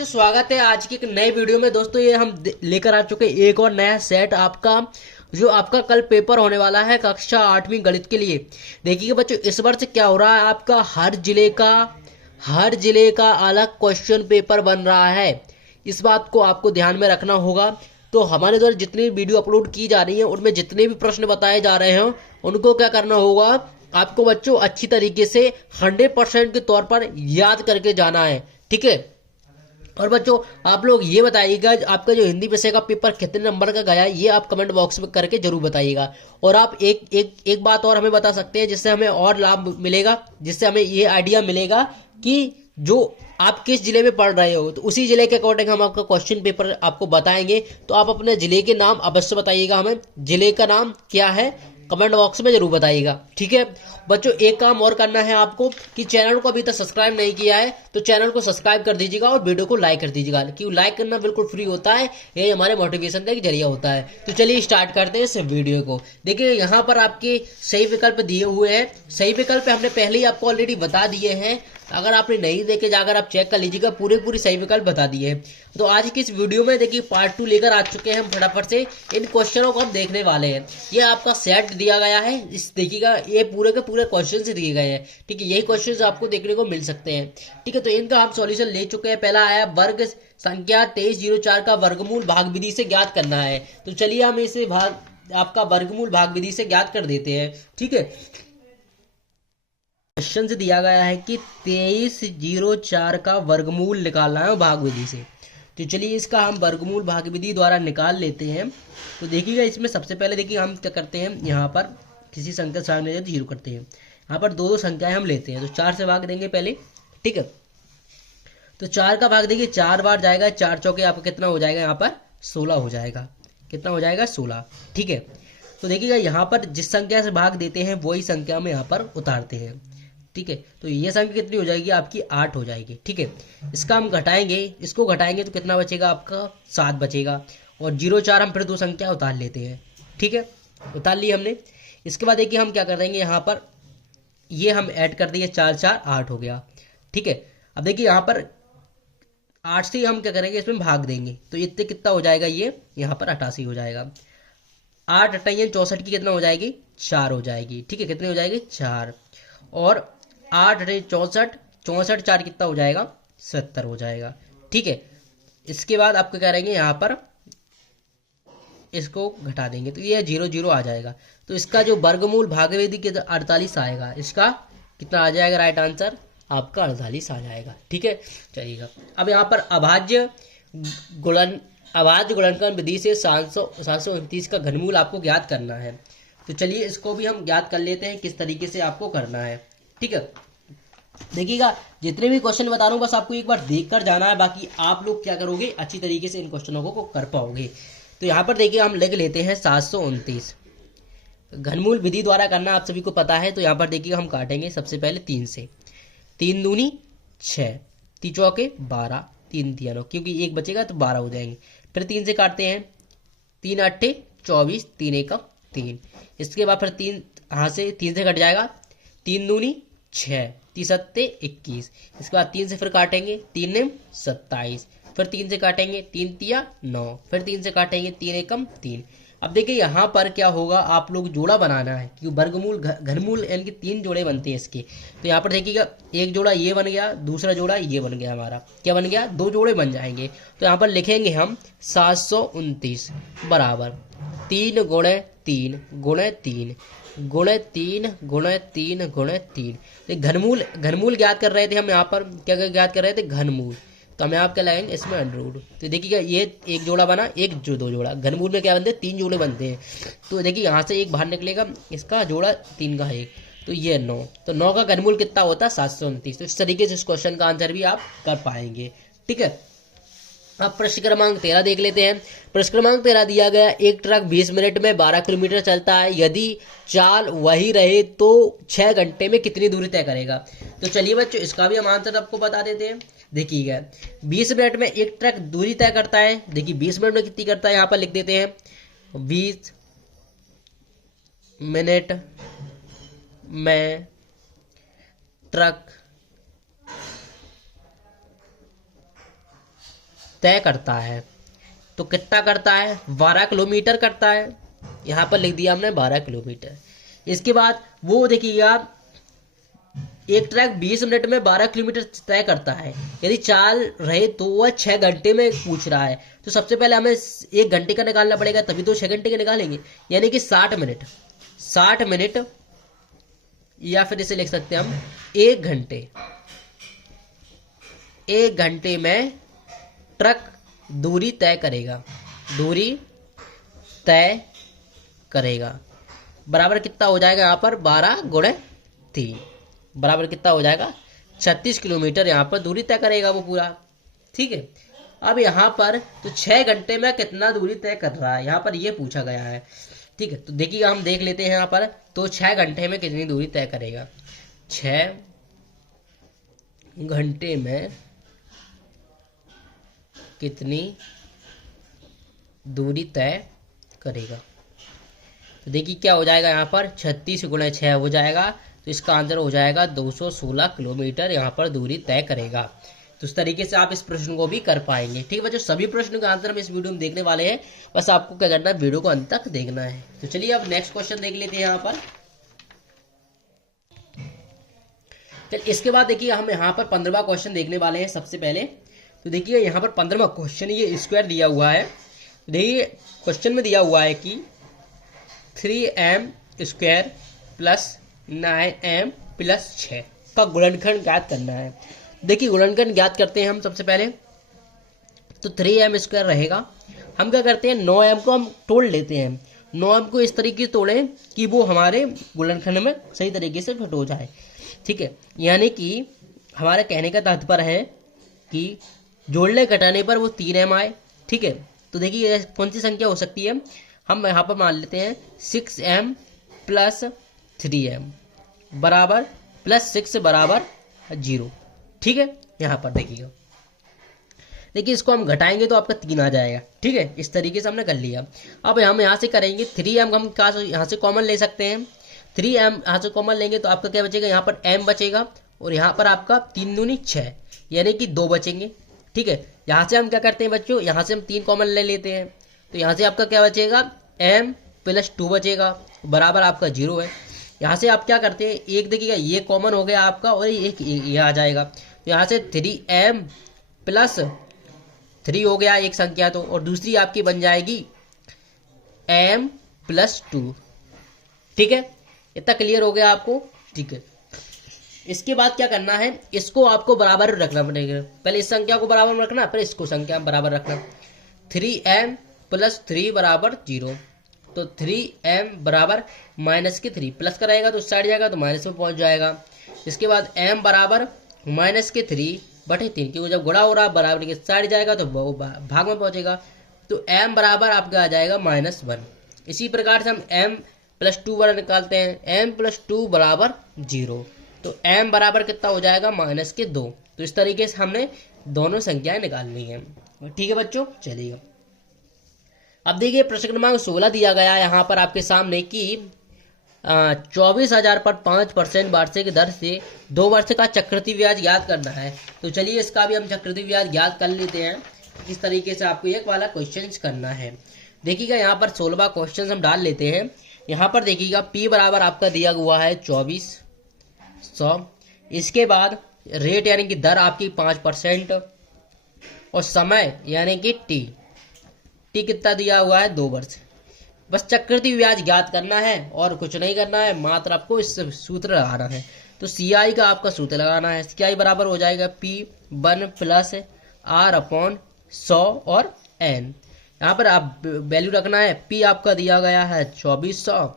बच्चों, स्वागत है आज की एक नए वीडियो में। दोस्तों ये हम लेकर आ चुके हैं एक और नया सेट आपका, जो आपका कल पेपर होने वाला है कक्षा 8वीं गणित के लिए। देखिए बच्चों, इस वर्ष क्या हो रहा है, आपका हर जिले का अलग क्वेश्चन पेपर बन रहा है। इस बात को आपको ध्यान में रखना होगा। तो हमारे द्वारा जितनी वीडियो अपलोड की जा रही है उनमें जितने भी प्रश्न बताए जा रहे हैं उनको क्या करना होगा, आपको बच्चों अच्छी तरीके से 100% के तौर पर याद करके जाना है। ठीक है। और बच्चों आप लोग ये बताइएगा आपका जो हिंदी विषय का पेपर कितने नंबर का गया है, ये आप कमेंट बॉक्स में करके जरूर बताइएगा। और आप एक बात और हमें बता सकते हैं जिससे हमें और लाभ मिलेगा, जिससे हमें ये आइडिया मिलेगा कि जो आप किस जिले में पढ़ रहे हो, तो उसी जिले के अकॉर्डिंग हम आपका क्वेश्चन पेपर आपको बताएंगे। तो आप अपने जिले के नाम अवश्य बताइएगा, हमें जिले का नाम क्या है कमेंट बॉक्स में जरूर बताइएगा। ठीक है बच्चों, एक काम और करना है आपको कि चैनल को अभी तक सब्सक्राइब नहीं किया है तो चैनल को सब्सक्राइब कर दीजिएगा और वीडियो को लाइक कर दीजिएगा, क्योंकि लाइक करना बिल्कुल फ्री होता है, ये हमारे मोटिवेशन का एक जरिया होता है। तो चलिए स्टार्ट करते हैं इस वीडियो को। देखिए यहाँ पर आपके सही विकल्प दिए हुए हैं, सही विकल्प हमने पहले ही आपको ऑलरेडी बता दिए हैं। अगर आपने नहीं देखे जाकर आप चेक कर लीजिएगा, पूरे सही विकल्प बता दिए हैं। तो आज की इस वीडियो में देखिए पार्ट 2 लेकर आ चुके हैं हम। फटाफट से इन क्वेश्चनों को हम देखने वाले हैं। ये आपका सेट दिया गया है, इस देखिएगा ये पूरे के पूरे क्वेश्चन से दिए गए हैं। ठीक है, यही क्वेश्चन आपको देखने को मिल सकते हैं। ठीक है, तो इनका हम सॉल्यूशन ले चुके हैं। पहला आया वर्ग संख्या 2304 का वर्गमूल भाग विधि से ज्ञात करना है। तो चलिए हम इसे आपका वर्गमूल भाग विधि से ज्ञात कर देते हैं। ठीक है, क्वेश्चन से दिया गया है कि 2304 का वर्गमूल निकालना है भाग विधि से। तो चलिए इसका हम वर्गमूल भाग विधि द्वारा निकाल लेते हैं। तो देखिएगा इसमें सबसे पहले देखिए हम क्या करते हैं, यहाँ पर किसी संख्या सामने तो जीरो करते हैं। यहाँ पर दो संख्याएं हम लेते हैं, तो 4 से भाग देंगे पहले। ठीक है, तो 4 का भाग देखिए 4 बार जाएगा, 4 चौके आपका कितना हो जाएगा, यहाँ पर 16 हो जाएगा। कितना हो जाएगा, 16। ठीक है, तो देखिएगा यहाँ पर जिस संख्या से भाग देते हैं वही संख्या में यहाँ पर उतारते हैं। ठीक है, तो ये संख्या कितनी हो जाएगी, आपकी 8 हो जाएगी। ठीक है, इसका हम घटाएंगे, इसको घटाएंगे तो कितना बचेगा, आपका 7 बचेगा। और 0 4 हम फिर दो संख्या उतार लेते हैं। ठीक है, उतार ली हमने। इसके बाद देखिए हम क्या कर देंगे, यहाँ पर ये हम ऐड कर देंगे, 4 4 8 हो गया। ठीक है, अब देखिए यहाँ पर 8 से हम क्या करेंगे, इसमें भाग देंगे तो इतने कितना हो जाएगा, ये यहाँ पर 88 हो जाएगा। 8 8 64 की कितना हो जाएगी, 4 हो जाएगी। ठीक है, कितनी हो जाएगी, 4। और 8 64 64 4 कितना हो जाएगा, 70 हो जाएगा। ठीक है, इसके बाद आपको क्या करेंगे, यहाँ पर इसको घटा देंगे तो ये 0 0 आ जाएगा। तो इसका जो वर्गमूल भागविधि के 48 आएगा, इसका कितना आ जाएगा, राइट आंसर आपका 48 आ जाएगा। ठीक है, चलिएगा अब यहाँ पर अभाज्य गुणनखंड विधि से 729 का घनमूल आपको ज्ञात करना है। तो चलिए इसको भी हम ज्ञात कर लेते हैं किस तरीके से आपको करना है। ठीक है, देखिएगा जितने भी क्वेश्चन बता रहा हूँ बस आपको एक बार देखकर जाना है, बाकी आप लोग क्या करोगे, अच्छी तरीके से इन क्वेश्चनों को कर पाओगे। तो यहाँ पर देखिए हम लिख लेते हैं 729 घनमूल विधि द्वारा करना आप सभी को पता है। तो यहाँ पर देखिए हम काटेंगे सबसे पहले 3 से, 3 दूनी 6, 3 चौके 12, 3 तिया 9, क्योंकि एक बचेगा तो 12 हो जाएंगे। फिर 3 से काटते हैं, 3 8 24, 3 1 3। इसके बाद फिर 3 यहाँ से 3 से कट जाएगा, 3 दूनी 6, 3 सत्ते 21। इसके बाद 3 से फिर काटेंगे, 3 निम 27, फिर 3 से काटेंगे, 3 तिया 9, फिर 3 से काटेंगे, 3 एकम 3। अब देखिए यहाँ पर क्या होगा, आप लोग जोड़ा बनाना है क्योंकि वर्गमूल घनमूल यानी कि 3 जोड़े बनते हैं इसके। तो यहाँ पर देखिएगा एक जोड़ा ये बन गया, दूसरा जोड़ा ये बन गया, हमारा क्या बन गया, 2 जोड़े बन जाएंगे। तो यहाँ पर लिखेंगे हम 729 बराबर 3 गुणे 3 गुणे 3 गुणे 3 गुणे 3 गुणे 3। घनमूल ज्ञात कर रहे थे हम, यहाँ पर क्या ज्ञात कर रहे थे, घनमूल। तो हम यहाँ क्या लगाएंगे, इसमें अंडरवुड। तो देखिएगा ये एक जोड़ा बना, एक जो 2 जोड़ा, घनमूल में क्या बनते हैं, 3 जोड़े बनते हैं। तो देखिए यहाँ से एक बाहर निकलेगा, इसका जोड़ा 3 का 1, तो ये 9। तो 9 का घनमूल कितना होता है, 729। तो इस तरीके से इस क्वेश्चन का आंसर भी आप कर पाएंगे। ठीक है, अब प्रश्न क्रमांक 13 देख लेते हैं। प्रश्न क्रमांक 13 दिया गया, एक ट्रक 20 मिनट में 12 किलोमीटर चलता है, यदि चाल वही रहे तो 6 घंटे में कितनी दूरी तय करेगा। तो चलिए बच्चों इसका भी हम आंसर आपको बता देते हैं। देखिएगा 20 मिनट में एक ट्रक दूरी तय करता है, देखिए 20 मिनट में कितनी करता है, यहाँ पर लिख देते हैं 20 मिनट में ट्रक तय करता है। तो कितना करता है? 12 किलोमीटर करता है। यहाँ पर लिख दिया हमने 12 किलोमीटर। इसके बाद वो देखिएगा एक ट्रैक 20 मिनट में 12 किलोमीटर तय करता है। यदि चाल रहे तो वह 6 घंटे में पूछ रहा है। तो सबसे पहले हमें 1 घंटे का निकालना पड़ेगा, तभी तो 6 घंटे के निकालेंगे, यानी कि 60 मिनट। 60 मिनट या फिर इसे लिख सकते हैं हम 1 घंटे। 1 घंटे में ट्रक दूरी तय करेगा। दूरी तय करेगा बराबर कितना हो जाएगा? यहाँ पर 12 गुणे 3 बराबर कितना हो जाएगा? 36 किलोमीटर यहाँ पर दूरी तय करेगा वो पूरा। ठीक है, अब यहाँ पर तो 6 घंटे में कितना दूरी तय कर रहा है, यहाँ पर ये पूछा गया है। ठीक है, तो देखिए हम देख लेते हैं यहाँ पर। तो 6 घंटे में कितनी दूरी तय करेगा? 6 घंटे में कितनी दूरी तय करेगा? तो देखिए क्या हो जाएगा यहाँ पर, 36 गुणे 6 हो जाएगा। तो इसका आंसर हो जाएगा 216 किलोमीटर यहाँ पर दूरी तय करेगा। तो इस तरीके से आप इस प्रश्न को भी कर पाएंगे। ठीक है बच्चों, सभी प्रश्नों का आंसर हम इस वीडियो में देखने वाले हैं, बस आपको क्या करना है, वीडियो को अंत तक देखना है। तो चलिए अब नेक्स्ट क्वेश्चन देख लेते हैं यहाँ पर। चल इसके बाद देखिए हम यहाँ पर 15वां क्वेश्चन देखने वाले हैं सबसे पहले। तो देखिए यहाँ पर 15वां क्वेश्चन, ये स्क्वायर दिया हुआ है। देखिए क्वेश्चन में दिया हुआ है कि 3m square plus 9m plus 6 का गुणनखंड ज्ञात करना है। देखिए गुणनखंड ज्ञात करते हैं हम सबसे पहले। तो 3m स्क्वायर रहेगा, हम क्या करते हैं 9m को हम तोड़ लेते हैं। 9m को इस तरीके से तोड़ें कि वो हमारे गुणनखंड में सही तरीके से फिट हो जाए। ठीक है, यानी कि हमारे कहने का तात्पर्य है कि जोड़ने घटाने पर वो 3m आए। ठीक है, तो देखिए कौन सी संख्या हो सकती है, हम यहाँ पर मान लेते हैं 6m प्लस 3m बराबर प्लस 6 बराबर 0। ठीक है, यहाँ पर देखिएगा, देखिए इसको हम घटाएंगे तो आपका 3 आ जाएगा। ठीक है, इस तरीके से हमने कर लिया। अब हम यहाँ से करेंगे 3m हम यहाँ से कॉमन ले सकते हैं। 3m यहाँ से कॉमन लेंगे तो आपका क्या बचेगा, यहाँ पर m बचेगा और यहाँ पर आपका 3 दूनी 6 यानी कि 2 बचेंगे। ठीक है, यहाँ से हम क्या करते हैं बच्चों, यहाँ से हम 3 कॉमन ले लेते हैं। तो यहाँ से आपका क्या बचेगा, m प्लस 2 बचेगा बराबर आपका 0 है। यहाँ से आप क्या करते हैं, एक देखिएगा ये कॉमन हो गया आपका और एक ये आ जाएगा। तो यहाँ से 3m प्लस 3 हो गया एक संख्या तो, और दूसरी आपकी बन जाएगी m प्लस 2। ठीक है, इतना क्लियर हो गया आपको। ठीक है, इसके बाद क्या करना है, इसको आपको बराबर रखना पड़ेगा। पहले इस संख्या को बराबर में रखना, फिर इसको संख्या बराबर रखना। 3m प्लस 3 बराबर 0। तो 3m बराबर माइनस के 3 प्लस कराएगा तो उस साइड जाएगा तो माइनस में पहुंच जाएगा। इसके बाद m बराबर माइनस के 3/3, क्योंकि जब गुणा हो रहा बराबर के साइड जाएगा तो भाग में पहुंचेगा। तो m बराबर आपका आ जाएगा -1। इसी प्रकार से हम m प्लस 2 बराबर निकालते हैं, m प्लस 2 बराबर 0। तो m बराबर कितना हो जाएगा, -2। तो इस तरीके से हमने दोनों संख्याएं निकालनी है। ठीक है बच्चों, चलिए अब देखिए प्रश्न क्रमांक 16 दिया गया है यहाँ पर आपके सामने कि 24,000 पर 5% वार्षिक दर से 2 वर्ष का चक्रवृद्धि ब्याज ज्ञात करना है। तो चलिए इसका भी हम चक्रवृद्धि ब्याज ज्ञात कर लेते हैं। इस तरीके से आपको एक वाला क्वेश्चन करना है। देखिएगा यहाँ पर 16वां क्वेश्चन हम डाल लेते हैं। यहाँ पर देखिएगा P बराबर आपका दिया हुआ है 2400। इसके बाद रेट यानी कि दर आपकी 5% और समय यानी कि टी कितना दिया हुआ है, 2 वर्ष। बस चक्रवृद्धि ब्याज ज्ञात करना है और कुछ नहीं करना है, मात्र आपको इस सूत्र लगाना है। तो CI का आपका सूत्र लगाना है। CI बराबर हो जाएगा P1 प्लस R/100 और N। यहाँ पर आप वैल्यू रखना है। P आपका दिया गया है 2400,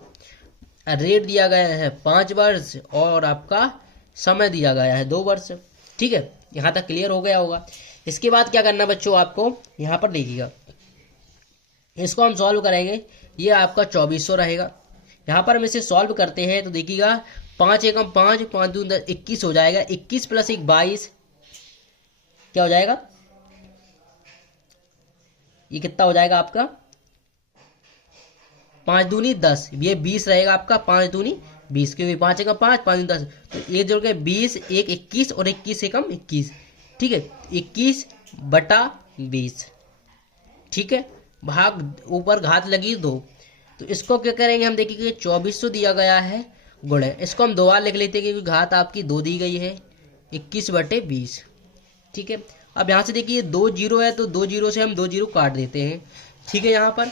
रेट दिया गया है 5 वर्ष और आपका समय दिया गया है 2 वर्ष। ठीक है, यहाँ तक क्लियर हो गया होगा। इसके बाद क्या करना बच्चों, आपको यहाँ पर देखिएगा, इसको हम सॉल्व करेंगे। ये आपका 2400 रहेगा। यहाँ पर हम इसे सॉल्व करते हैं तो देखिएगा 5 एकम 5, 5 दूनी 10, 21 हो जाएगा। 21 प्लस 1 22, क्या हो जाएगा, ये कितना हो जाएगा आपका 5 दूनी 10, ये 20 रहेगा आपका। 5 दूनी 20, क्योंकि 5 एकम 5, 5 दूनी 10, तो ये जोड़ के 20, 1 21 और 21 एकम 21। ठीक है, 21 बटा 20, ठीक है, भाग ऊपर घात लगी 2। तो इसको क्या करेंगे हम, देखिए 2400 दिया गया है गुणे, इसको हम 2 बार लिख लेते हैं क्योंकि घात आपकी 2 दी गई है, 21/20, ठीक है। अब यहाँ से देखिए 2 जीरो है तो 2 जीरो से हम 2 जीरो काट देते हैं, ठीक है यहाँ पर।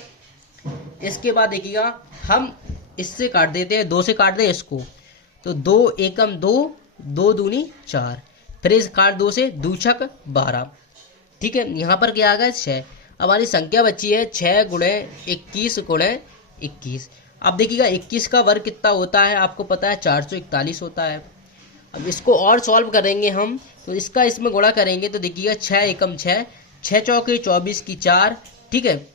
इसके बाद देखिएगा हम इससे काट देते हैं, 2 से काट दें इसको, तो 2 एकम 2, 2 दूनी 4, फिर इस काट 2 से 2 छक 12, ठीक है। यहाँ पर क्या आ गया 6। हमारी संख्या बची है 6 गुणे 21 गुणे 21। अब देखिएगा 21 का वर्ग कितना होता है, आपको पता है 441 होता है। अब इसको और सॉल्व करेंगे हम, तो इसका इसमें गुणा करेंगे तो देखिएगा 6 एकम 6, 6 चौके 24 की 4, ठीक है,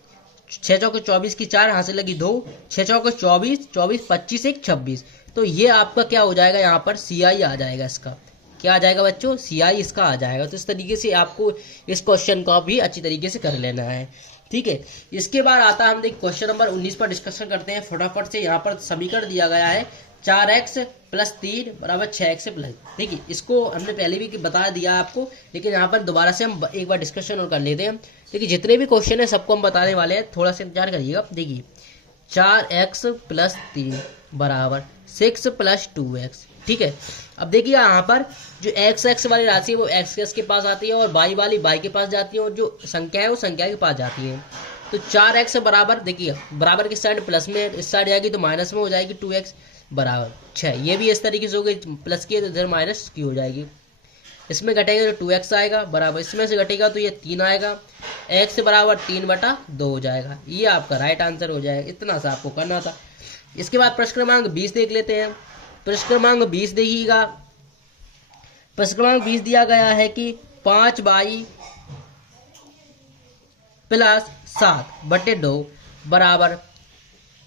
6 चौके 24 की 4, यहाँ से लगी 2, 6 चौके 24, 24 25 1 26, तो ये आपका क्या हो जाएगा, यहाँ पर CI आ जाएगा। इसका क्या आ जाएगा बच्चों, CI इसका आ जाएगा। तो इस तरीके से आपको इस क्वेश्चन का भी अच्छी तरीके से कर लेना है, ठीक है। इसके बाद आता है हम देख क्वेश्चन नंबर 19 पर डिस्कशन करते हैं फटाफट से। यहाँ पर समीकरण दिया गया है 4x + 3 = 6x प्लस, देखिए इसको हमने पहले भी बता दिया आपको, लेकिन यहाँ पर दोबारा से हम एक बार डिस्कशन और कर लेते हैं। देखिए जितने भी क्वेश्चन है सबको हम बताने वाले हैं, थोड़ा सा इंतजार करिएगा। देखिए 4x + 3 = 6 + 2x, ठीक है। अब देखिए यहाँ पर जो x वाली राशि है वो x के पास आती है और y वाली y के पास जाती है, और जो संख्या है वो संख्या के पास जाती है। तो 4x बराबर, देखिए बराबर की साइड प्लस में, इस साइड जाएगी तो माइनस में हो जाएगी, 2x बराबर 6। ये भी इस तरीके से हो गई, प्लस की तो इधर माइनस की हो जाएगी। इसमें घटेगा तो 2x आएगा बराबर, इसमें से घटेगा तो ये 3 आएगा, x बराबर 3/2 हो जाएगा। ये आपका राइट आंसर हो जाएगा। इतना सा आपको करना था। इसके बाद प्रश्न क्रमांक 20 देख लेते हैं। प्रश्न क्रमांक 20 देखिएगा, प्रश्न क्रमांक 20 दिया गया है कि 5y + 7/2 बराबर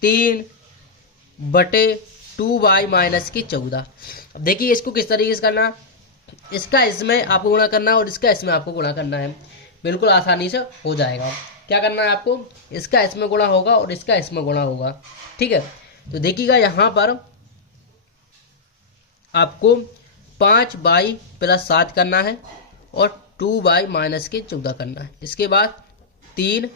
3/2y - 14। अब देखिए इसको किस तरीके से करना, इसका इसमें आपको गुणा करना और इसका इसमें आपको गुणा करना है, बिल्कुल आसानी से हो जाएगा। क्या करना है आपको, इसका इसमें गुणा होगा और इसका इसमें गुणा होगा, ठीक है। तो देखिएगा यहाँ पर आपको 5y + 7 करना है और 2y - 14 करना है। इसके बाद 3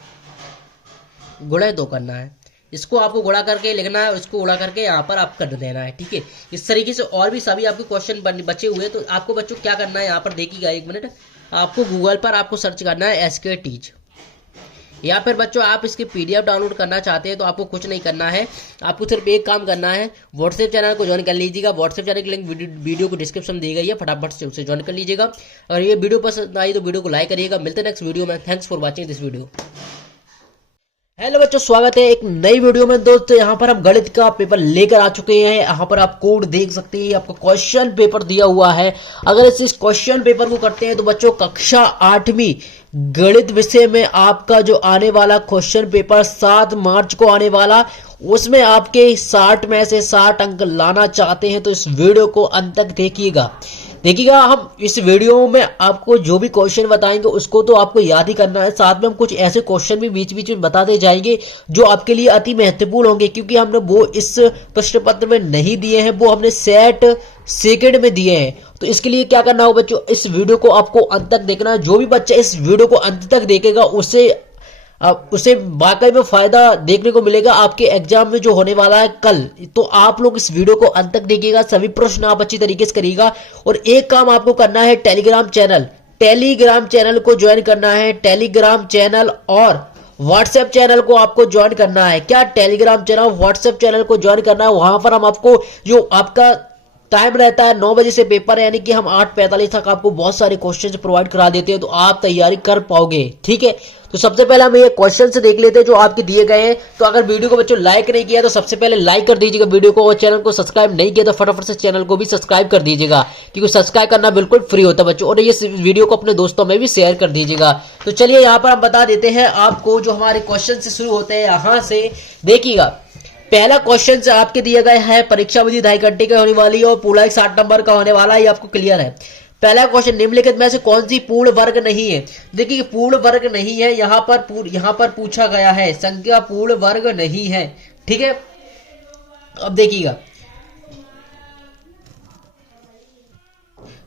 गुणे 2 करना है। इसको आपको गुणा करके लिखना है और इसको गुणा करके यहाँ पर आप कर देना है, ठीक है। इस तरीके से और भी सभी आपके क्वेश्चन बचे हुए। तो आपको बच्चों क्या करना है, यहाँ पर देखिएगा 1 मिनट, आपको गूगल पर आपको सर्च करना है SK टीच, या फिर बच्चों आप इसके PDF डाउनलोड करना चाहते हैं तो आपको कुछ नहीं करना है, आपको सिर्फ एक काम करना है, व्हाट्सएप चैनल को ज्वाइन कर लीजिएगा। व्हाट्सएप चैनल की लिंक वीडियो को डिस्क्रिप्शन दी गई है, फटाफट से उसे ज्वाइन कर लीजिएगा। अगर ये वीडियो पसंद आई तो वीडियो को लाइक करिएगा। मिलते हैं नेक्स्ट वीडियो में। Thanks for watching this video. Hello बच्चों, स्वागत है एक नई वीडियो में। दोस्तों यहाँ पर हम गणित का पेपर लेकर आ चुके हैं। यहाँ पर आप कोड देख सकते हैं, आपको क्वेश्चन पेपर दिया हुआ है। अगर इस क्वेश्चन पेपर को करते हैं तो बच्चों कक्षा 8वीं गणित विषय में आपका जो आने वाला क्वेश्चन पेपर 7 मार्च को आने वाला, उसमें आपके 60 में से 60 अंक लाना चाहते हैं तो इस वीडियो को अंत तक देखिएगा। हम इस वीडियो में आपको जो भी क्वेश्चन बताएंगे उसको तो आपको याद ही करना है, साथ में हम कुछ ऐसे क्वेश्चन भी बीच बीच में बताते जाएंगे जो आपके लिए अति महत्वपूर्ण होंगे, क्योंकि हमने वो इस प्रश्न पत्र में नहीं दिए हैं, वो हमने सेट सेकंड में दिए हैं। तो इसके लिए क्या करना होगा बच्चों, इस वीडियो को आपको अंत तक देखना है। जो भी बच्चा इस वीडियो को अंत तक देखेगा उसे वाकई में फायदा देखने को मिलेगा आपके एग्जाम में जो होने वाला है कल। तो आप लोग इस वीडियो को अंत तक देखिएगा, सभी प्रश्न आप अच्छी तरीके से करिएगा। और एक काम आपको करना है, टेलीग्राम चैनल को ज्वाइन करना है। टेलीग्राम चैनल और व्हाट्सएप चैनल को आपको ज्वाइन करना है। क्या टेलीग्राम चैनल व्हाट्सएप चैनल को ज्वाइन करना है। वहां पर हम आपको जो आपका टाइम रहता है 9 बजे से पेपर है, यानी कि हम 8:45 तक आपको बहुत सारे क्वेश्चन प्रोवाइड करा देते हैं, तो आप तैयारी कर पाओगे, ठीक है। तो सबसे पहले हम ये क्वेश्चन से देख लेते हैं जो आपके दिए गए हैं। तो अगर वीडियो को बच्चों लाइक नहीं किया तो सबसे पहले लाइक कर दीजिएगा वीडियो को, और चैनल को सब्सक्राइब नहीं किया तो फटाफट से चैनल को भी सब्सक्राइब कर दीजिएगा, क्योंकि सब्सक्राइब करना बिल्कुल फ्री होता है बच्चों। और ये वीडियो को अपने दोस्तों में भी शेयर कर दीजिएगा। तो चलिए यहाँ पर हम बता देते हैं आपको जो हमारे क्वेश्चन से शुरू होते हैं। यहाँ से देखिएगा, पहला क्वेश्चन से आपके दिया गया है, परीक्षा अवधि 2.5 घंटे की होने वाली है और पूरा 60 नंबर का होने वाला है, ये आपको क्लियर है। पहला क्वेश्चन, निम्नलिखित में से कौन सी पूर्ण वर्ग नहीं है। देखिए पूर्ण वर्ग नहीं है, यहाँ पर पूछा गया है, संख्या पूर्ण वर्ग नहीं है, ठीक है। अब देखिएगा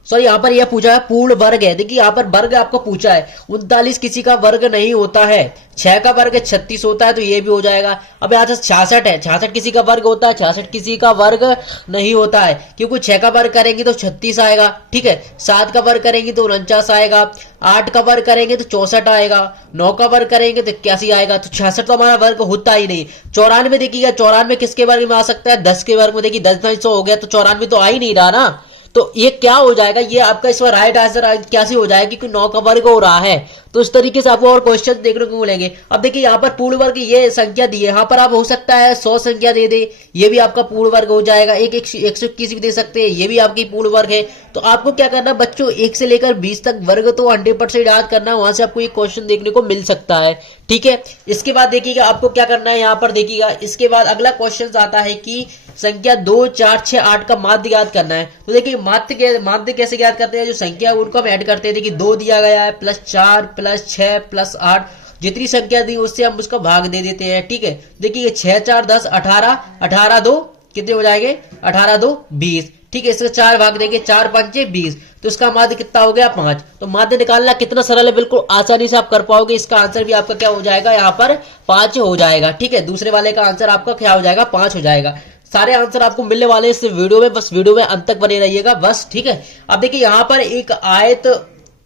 सॉरी यहाँ पर यह पूछा है पूर्ण वर्ग है। देखिए यहाँ पर वर्ग आपको पूछा है, 39 किसी का वर्ग नहीं होता है, 6 का वर्ग 36 होता है, तो ये भी हो जाएगा। अब यहाँ से 66 है, 66 किसी का वर्ग होता है, 66 किसी का वर्ग नहीं होता है, क्योंकि 6 का वर्ग करेंगे तो 36 आएगा, ठीक है। 7 का वर्ग करेंगे तो 49 आएगा, 8 का वर्ग करेंगे तो 64 आएगा, 9 का वर्ग करेंगे तो 81 आएगा, तो 66 तो हमारा वर्ग होता ही नहीं। 94 देखिएगा, 94 किसके वर्ग में आ सकता है, 10 के वर्ग में। देखिए 10 100 हो गया, तो 94 तो आ ही नहीं रहा ना, तो ये क्या हो जाएगा, ये आपका इसमें राइट आंसर कैसे हो जाएगा, क्योंकि 9 का वर्ग हो रहा है। तो इस तरीके से आपको और क्वेश्चन देखने को मिलेंगे। अब देखिए यहाँ पर पूर्ण वर्ग ये संख्या दी है, यहाँ पर आप हो सकता है 100 संख्या दे दे, ये भी आपका पूर्ण वर्ग हो जाएगा। 121 भी दे सकते हैं, ये भी आपकी पूर्ण वर्ग है। तो आपको क्या करना बच्चों, 1 से लेकर 20 तक वर्ग तो 100% याद करना, वहां से आपको ये क्वेश्चन देखने को मिल सकता है, ठीक है। इसके बाद देखिएगा आपको क्या करना है, यहाँ पर देखिएगा इसके बाद अगला क्वेश्चन आता है कि संख्या 2, 4, 6, 8 का माध्य ज्ञात करना है। तो देखिए माध्य कैसे ज्ञात करते हैं, जो संख्या है उनको हम ऐड करते हैं। देखिए 2 दिया गया है, +4 +6 +8, जितनी संख्या दी उससे हम उसका भाग दे देते हैं, ठीक है। देखिए 6 4 10 18, 18 2 कितने हो जाएंगे, 18 2 20, ठीक है। इसका 4 भाग देंगे, 4 5 20, तो इसका माध्य कितना हो गया 5। तो माध्य निकालना कितना सरल है, बिल्कुल आसानी से आप कर पाओगे। इसका आंसर भी आपका क्या हो जाएगा, यहाँ पर 5 हो जाएगा, ठीक है। दूसरे वाले का आंसर आपका क्या हो जाएगा, 5 हो जाएगा। सारे आंसर आपको मिलने वाले इस वीडियो में, बस वीडियो में अंत तक बने रहिएगा बस, ठीक है। अब देखिए यहाँ पर एक आयत,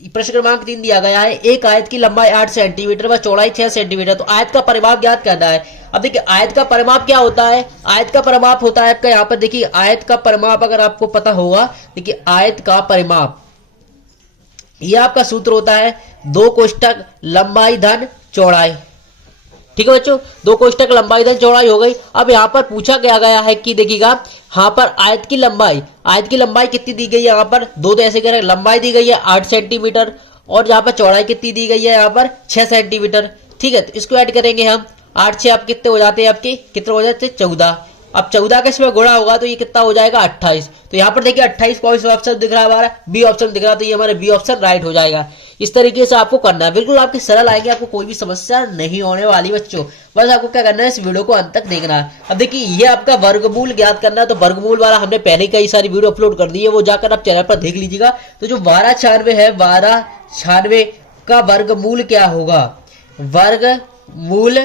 प्रश्न क्रमांक 3 दिया गया है, एक आयत की लंबाई 8 सेंटीमीटर व चौड़ाई 6 सेंटीमीटर, तो आयत का परिमाप ज्ञात करना है। अब देखिए आयत का परिमाप क्या होता है, आयत का परिमाप होता है आपका, यहाँ पर देखिए आयत का परिमाप अगर आपको पता होगा, देखिए आयत का परिमाप ये आपका सूत्र होता है 2 कोष्ठक लंबाई धन चौड़ाई, ठीक है बच्चों। 2 कोष्ठक लंबाई धन चौड़ाई हो गई। अब यहाँ पर पूछा गया है कि देखिएगा यहाँ पर आयत की लंबाई कितनी दी गई है, यहाँ पर 2 तो ऐसे करें, लंबाई दी गई है 8 सेंटीमीटर और यहाँ पर चौड़ाई कितनी दी गई है, यहाँ पर 6 सेंटीमीटर, ठीक है। तो इसको ऐड करेंगे हम, 8 6 आप कितने हो जाते हैं, आपके कितने हो जाते हैं 14। अब 14 का इसमें गुणा होगा तो ये कितना हो जाएगा 28। तो यहाँ पर देखिए 28 कौन सा ऑप्शन दिख रहा है हमारा, बी ऑप्शन दिख रहा है, तो ये हमारा बी ऑप्शन राइट हो जाएगा। इस तरीके से आपको करना है, बिल्कुल आपके सरल आएंगे, आपको कोई भी समस्या नहीं होने वाली बच्चों। बस आपको क्या करना है, इस वीडियो को अंत तक देखना है। अब देखिए ये आपका वर्गमूल ज्ञात करना है, तो वर्गमूल वाला हमने पहले कई सारी वीडियो अपलोड कर दी है, वो जाकर आप चैनल पर देख लीजिएगा। तो जो 1296 है, 1296 का वर्गमूल क्या होगा, वर्गमूल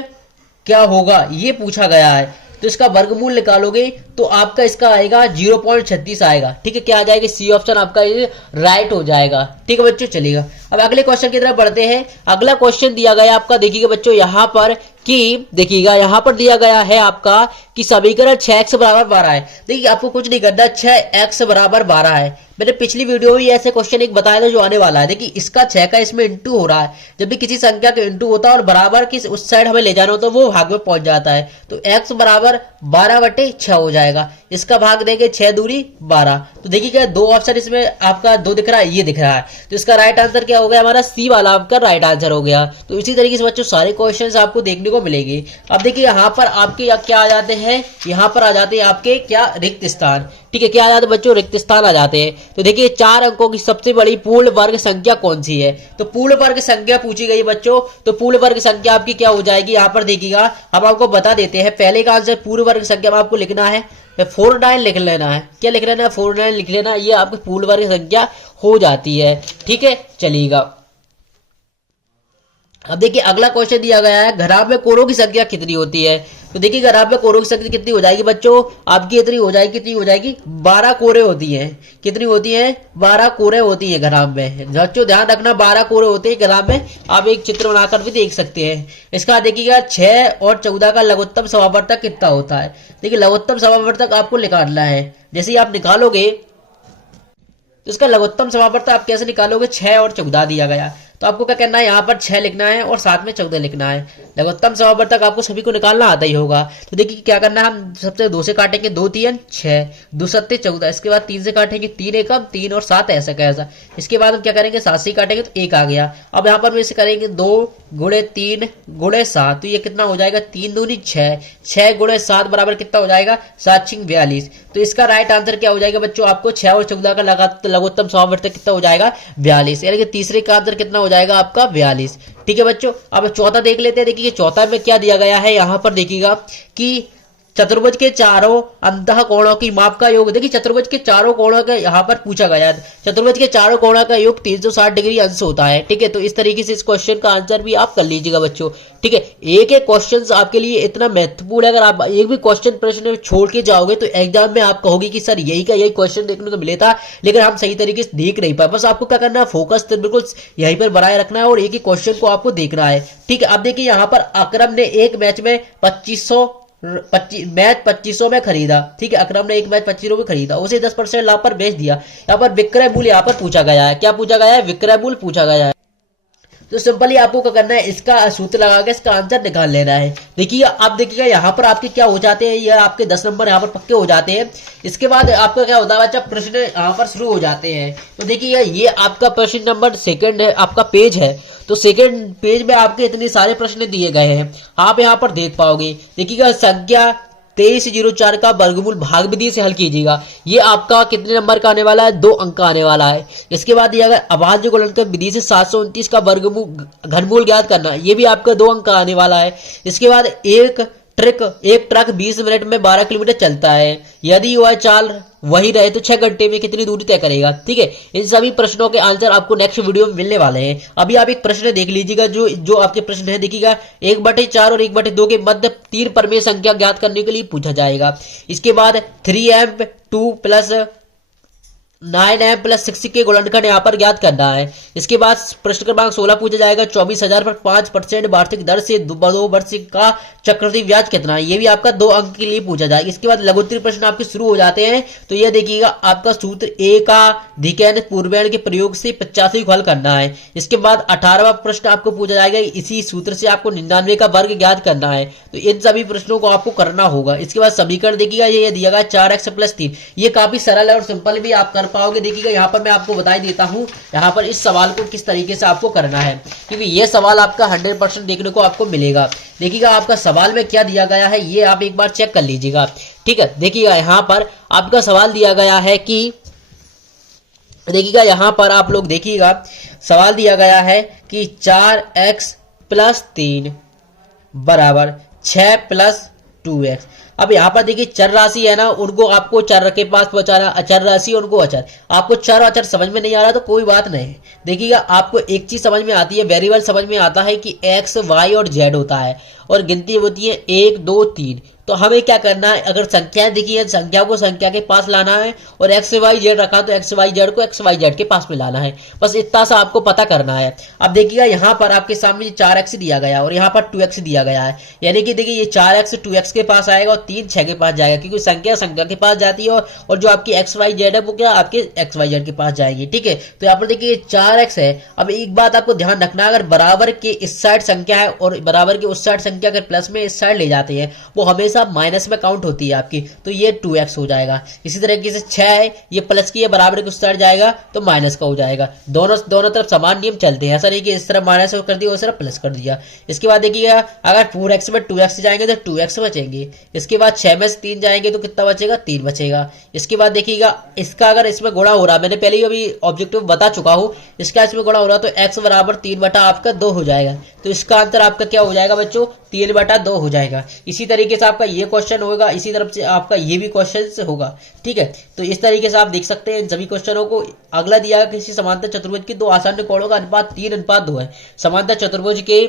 क्या होगा ये पूछा गया है। तो इसका वर्गमूल निकालोगे तो आपका इसका आएगा 0.36 आएगा, ठीक है। क्या आ जाएगा, सी ऑप्शन आपका ये राइट हो जाएगा, ठीक है बच्चों। चलिएगा अब अगले क्वेश्चन की तरफ बढ़ते हैं। अगला क्वेश्चन दिया गया आपका, देखिएगा बच्चों यहाँ पर कि देखिएगा यहाँ पर दिया गया है आपका कि समीकरण 6x बराबर 12 है। देखिए आपको कुछ नहीं करना, 6x बराबर 12 है। मैंने पिछली वीडियो में ऐसे क्वेश्चन एक बताया था जो आने वाला है। देखिए इसका 6 का इसमें इंटू हो रहा है, जब भी किसी संख्या का इंटू होता है और बराबर की उस साइड हमें ले जाना होता है, वो भाग में पहुंच जाता है। तो x बराबर 12/6 हो जाएगा। इसका भाग देंगे 6 दूरी 12। तो देखिए क्या 2 ऑप्शन इसमें आपका 2 दिख रहा है, ये दिख रहा है। तो इसका राइट आंसर क्या हो गया, हमारा सी वाला आपका राइट आंसर हो गया। तो इसी तरीके से बच्चों सारे क्वेश्चन आपको देखने को मिलेंगे। अब देखिए यहाँ पर आपके क्या आ जाते हैं, यहाँ पर आ जाते हैं आपके क्या रिक्त स्थान, ठीक है। क्या आ जाते हैं बच्चों, रिक्त स्थान आ जाते हैं। तो देखिए 4 अंकों की सबसे बड़ी पूर्ण वर्ग संख्या कौन सी है, तो पूर्ण वर्ग संख्या पूछी गई बच्चों। तो पूर्ण वर्ग संख्या आपकी क्या हो जाएगी, यहाँ पर देखिएगा हम आपको बता देते हैं। पहले का आंसर पूर्ण वर्ग संख्या में आपको लिखना है 49 लिख लेना है, क्या लिख लेना है 49 लिख लेना, ये आपकी पूर्ण वर्ग संख्या हो जाती है, ठीक है। चलिएगा अब देखिए अगला क्वेश्चन दिया गया है, घराब में कोरों की संख्या कितनी होती है। तो देखिए घराब में कोरों की संख्या कितनी हो जाएगी बच्चों, आपकी इतनी हो जाएगी, कितनी हो जाएगी 12 कोरे होती हैं। कितनी होती हैं, 12 कोरे होती हैं घराब में। बच्चों ध्यान रखना 12 कोरे होते हैं घराब में, आप एक चित्र बनाकर भी देख सकते हैं। इसका देखिएगा 6 और 14 का लघुत्तम समावर्तक कितना होता है। देखिए लघुत्तम समावर्तक आपको निकालना है, जैसे ही आप निकालोगे तो इसका लघुत्तम समावर्तक आप कैसे निकालोगे, 6 और 14 दिया गया, तो आपको क्या करना है, यहाँ पर 6 लिखना है और साथ में 14 लिखना है। लघुत्तम समावर्तक आपको सभी को निकालना आता ही होगा। तो देखिए क्या करना है, हम सबसे 2 से काटेंगे, 2 3 6, 2 7 14। इसके बाद 3 से काटेंगे, 3 एकम 3 और 7 ऐसा कैसा। इसके बाद हम क्या करेंगे, 7 से काटेंगे तो 1 आ गया। अब यहाँ पर हम इसे करेंगे 2 गुणे 3 गुणे 7, तो ये कितना हो जाएगा 3 दूनी 6, 6 गुणे 7 बराबर कितना हो जाएगा 7 6 42। तो इसका राइट आंसर क्या हो जाएगा बच्चों, आपको 6 और 14 का लघुत्तम समावर्तक कितना हो जाएगा 42, यानी कि तीसरे का आंसर कितना हो जाएगा आपका 42, ठीक है बच्चों। अब चौथा देख लेते हैं। देखिए चौथा में क्या दिया गया है, यहाँ पर देखिएगा कि चतुर्भुज के चारों अंतः कोणों की माप का योग। देखिए चतुर्भुज के चारों कोणों का यहाँ पर पूछा गया है, चतुर्भुज के चारों कोणों का योग 360 डिग्री अंश होता है। ठीक है, तो इस तरीके से इस क्वेश्चन का आंसर भी आप कर लीजिएगा बच्चों। ठीक है, एक एक क्वेश्चन आपके लिए इतना महत्वपूर्ण है, अगर आप एक भी क्वेश्चन प्रश्न छोड़ के जाओगे तो एग्जाम में आप कहोगे कि सर यही का यही क्वेश्चन देखने को मिले था, लेकिन हम सही तरीके से देख नहीं पाए। बस आपको क्या करना है, फोकस तो बिल्कुल यहीं पर बनाए रखना है और एक ही क्वेश्चन को आपको देखना है। ठीक है, अब देखिए यहाँ पर अकरम ने एक मैच में 2500 में खरीदा। ठीक है, अकरम ने एक मैच 2500 में खरीदा, उसे 10% लाभ पर बेच दिया। यहाँ पर विक्रय मूल्य यहाँ पर पूछा गया है। क्या पूछा गया है? विक्रय मूल्य पूछा गया है। तो सिंपली आपको क्या करना है, इसका सूत्र लगा के इसका आंसर निकाल लेना है। देखिए आप देखिएगा यहाँ पर आपके क्या हो जाते हैं, ये आपके 10 नंबर यहाँ पर पक्के हो जाते हैं। इसके बाद आपका क्या होता है बच्चा, प्रश्न यहाँ पर शुरू हो जाते हैं। तो देखिएगा ये आपका प्रश्न नंबर सेकंड है, आपका पेज है। तो सेकंड पेज में आपके इतने सारे प्रश्न दिए गए हैं, आप यहाँ पर देख पाओगे। देखिएगा संख्या 2304 का वर्गमूल भाग विधि से हल कीजिएगा। ये आपका कितने नंबर का आने वाला है? 2 अंक का आने वाला है। इसके बाद ये अगर अभाज्य गुणनखंड विधि से 729 का वर्गमूल घनमूल ज्ञात करना, ये भी आपका 2 अंक का आने वाला है। इसके बाद एक ट्रक 20 मिनट में 12 किलोमीटर चलता है, यदि वह चाल वही रहे तो 6 घंटे में कितनी दूरी तय करेगा। ठीक है, इन सभी प्रश्नों के आंसर आपको नेक्स्ट वीडियो में मिलने वाले हैं। अभी आप एक प्रश्न देख लीजिएगा, जो आपके प्रश्न है। देखिएगा 1/4 और 1/2 के मध्य 3 परमेय संख्या ज्ञात करने के लिए पूछा जाएगा। इसके बाद 3m2 प्लस 9m प्लस 6 के गुणनखंड यहाँ पर ज्ञात करना है। इसके बाद प्रश्न क्रमांक 16 पूछा जाएगा, 24,000 पर 5% वार्षिक दर से 2 वर्ष का चक्रवृद्धि ब्याज कितना है। ये भी आपका 2 अंक के लिए पूछा जाएगा। इसके बाद लघुत्तरी प्रश्न आपके शुरू हो जाते हैं। तो ये देखिएगा आपका सूत्र ए का धिकैन पूर्वैन के प्रयोग से 85 को हल करना है। इसके बाद 18वां प्रश्न आपको पूछा जाएगा, इसी सूत्र से आपको 99 का वर्ग ज्ञात करना है। तो इन सभी प्रश्नों को आपको करना होगा। इसके बाद समीकरण देखिएगा, ये दिया गया 4x + 3। ये काफी सरल है और सिंपल भी आप कर पाओगे। देखिएगा यहाँ पर मैं आपको बता ही देता हूँ यहाँ पर इस सवाल को किस तरीके से आपको करना है, क्योंकि ये सवाल आपका 100% देखने को आपको मिलेगा। देखिएगा आपका सवाल में क्या दिया गया है, ये आप एक बार चेक कर लीजिएगा। ठीक है, देखिएगा यहाँ पर आपका सवाल दिया गया है कि, देखिएगा यहाँ पर आप लोग देखिएगा सवाल दिया गया है कि 4x + 3 बराबर 6 + 2x। अब यहाँ पर देखिए चर राशि है ना, उनको आपको चर के पास पहुंचाना, अचर राशि उनको अचर। आपको चर अचर समझ में नहीं आ रहा तो कोई बात नहीं। देखिएगा आपको एक चीज समझ में आती है, वेरिएबल समझ में आता है कि x, y और z होता है और गिनती होती है 1 2 3। तो हमें क्या करना है, अगर संख्या देखिए संख्या को संख्या के पास लाना है और एक्स वाई जेड रखा तो एक्स वाई जेड को एक्स वाई जेड के पास में लाना है। बस इतना सा आपको पता करना है। अब देखिएगा यहाँ पर आपके सामने 4x दिया गया और यहाँ पर 2x दिया गया है, यानी कि देखिए ये 4x 2x के पास आएगा और 3 6 के पास जाएगा, क्योंकि संख्या संख्या के पास जाती है और जो आपकी एक्स वाई जेड है वो क्या आपके एक्स वाई जेड के पास जाएगी। ठीक है, तो यहाँ पर देखिए 4x है। अब एक बात आपको ध्यान रखना है, अगर बराबर के इस साइड संख्या है और बराबर के उस साइड संख्या अगर प्लस में इस साइड ले जाते हैं वो हमेशा माइनस में काउंट होती है आपकी, तो ये 2x हो जाएगा। इसी तरीके से 6 है, ये प्लस की है बराबर के उस साइड जाएगा तो माइनस का हो जाएगा। दोनों तरफ समान नियम चलते हैं, ऐसा नहीं कि इस तरफ माइनस कर दिया उस तरफ प्लस कर दिया। इसके बाद देखिएगा अगर 4x में 2x जाएंगे तो 2x बचेंगे। इसके बाद 6 में से 3 जाएंगे तो कितना बचेगा, 3 बचेगा। इसके बाद देखिएगा इसका अगर इसमें गुणा हो रहा, मैंने पहले ही अभी ऑब्जेक्टिव बता चुका हूं, इसका इसमें गुणा हो रहा तो x बराबर 3 आपका 2 हो जाएगा। तो इसका आंसर आपका क्या हो जाएगा बच्चों, 3/2 हो जाएगा। इसी तरीके से आपका ये क्वेश्चन होगा, इसी तरफ से आपका ये भी क्वेश्चन होगा। ठीक है, तो इस तरीके से आप देख सकते हैं इन सभी क्वेश्चनों को। अगला दिया है किसी समांतर चतुर्भुज के 2 आसान कोणों का अनुपात 3:2 है। समांतर चतुर्भुज के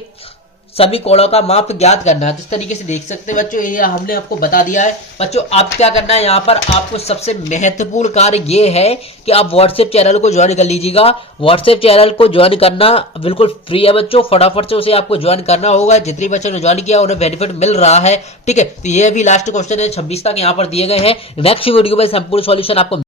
सभी कोणों का माप ज्ञात करना है। तो इस तरीके से देख सकते हैं बच्चों, ये हमने आपको बता दिया है। बच्चों आप क्या करना है, यहाँ पर आपको सबसे महत्वपूर्ण कार्य ये है कि आप व्हाट्सएप चैनल को ज्वाइन कर लीजिएगा। व्हाट्सएप चैनल को ज्वाइन करना बिल्कुल फ्री है बच्चों, फटाफट से उसे आपको ज्वाइन करना होगा। जितने बच्चों ने ज्वाइन किया उन्हें बेनिफिट मिल रहा है। ठीक है, तो ये भी लास्ट क्वेश्चन है 26 तक यहाँ पर दिए गए हैं। नेक्स्ट वीडियो में संपूर्ण सॉल्यूशन आपको